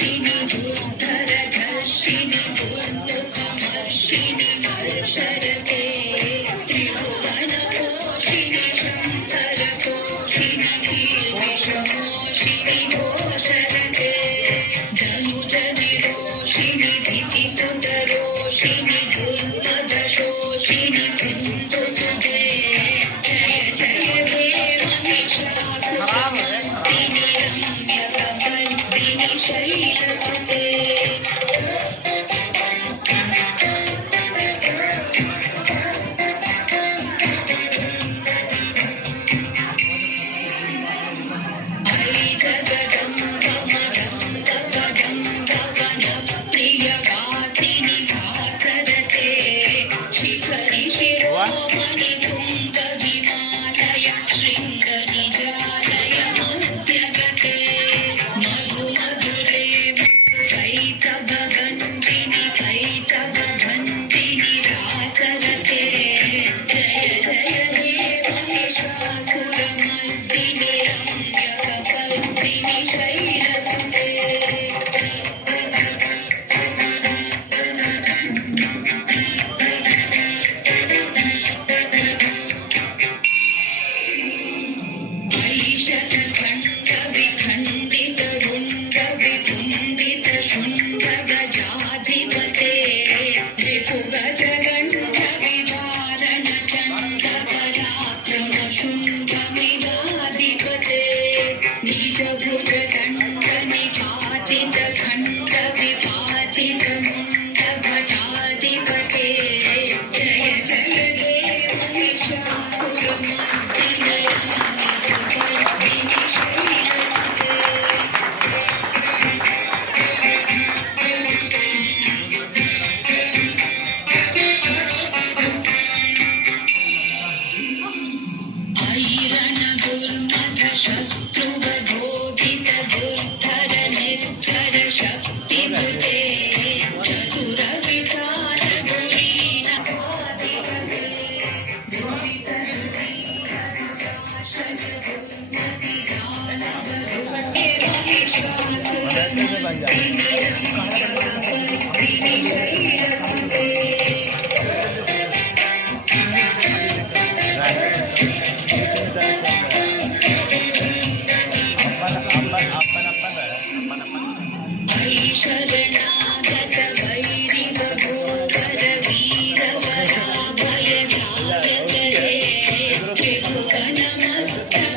नाशिनि दुर्धरधर्षिणि दुर्मुखमर्षिणि हर्षरते त्रिभुवनपोषिणि शङ्करपोषिणि कीर्तिशमोषिणि घोषरते धनुजनिरोषिणि धितिसुतरोषिणि दुर्मदशोषिणि सिन्धुसुते जय जय हे महिषासुरमर्दिनि रम्यकपर्दिनि शैलसुते प्रियवासिनि भासरते शिखरि शिरोमणि तुङ्ग विमालय शृङ्गनिजालय मध्यगते मधुमधुरे कैतवगञ्जिनि कैतवगञ्जिनि रासरते जय जय हे महिषासुरमर्दिनि रम्यकपर्दिनि शैलसुते शृण्डगजाधिपते रिपुगजगण्डविवारण चण्डपराक्रम शुण्डमृगाधिपते निजभुजदण्डनिपातित खण्डविपातित मुण्डभटाधिपते जय जय हे महिषासुरमर्दिनि रम्यकपर्दिनि शैलसुते शत्रुवधोदित दुर्धर निर्धर शक्तिभृते चतुर विचार गुरीन दुरितरुषन दुर्मति महिषासुरमर्दिनि रम्यकपर्दिनि शैलसुते शरणागत वैरिवभूवर वीरवराभयदायक हे त्रिभुवनमस्तक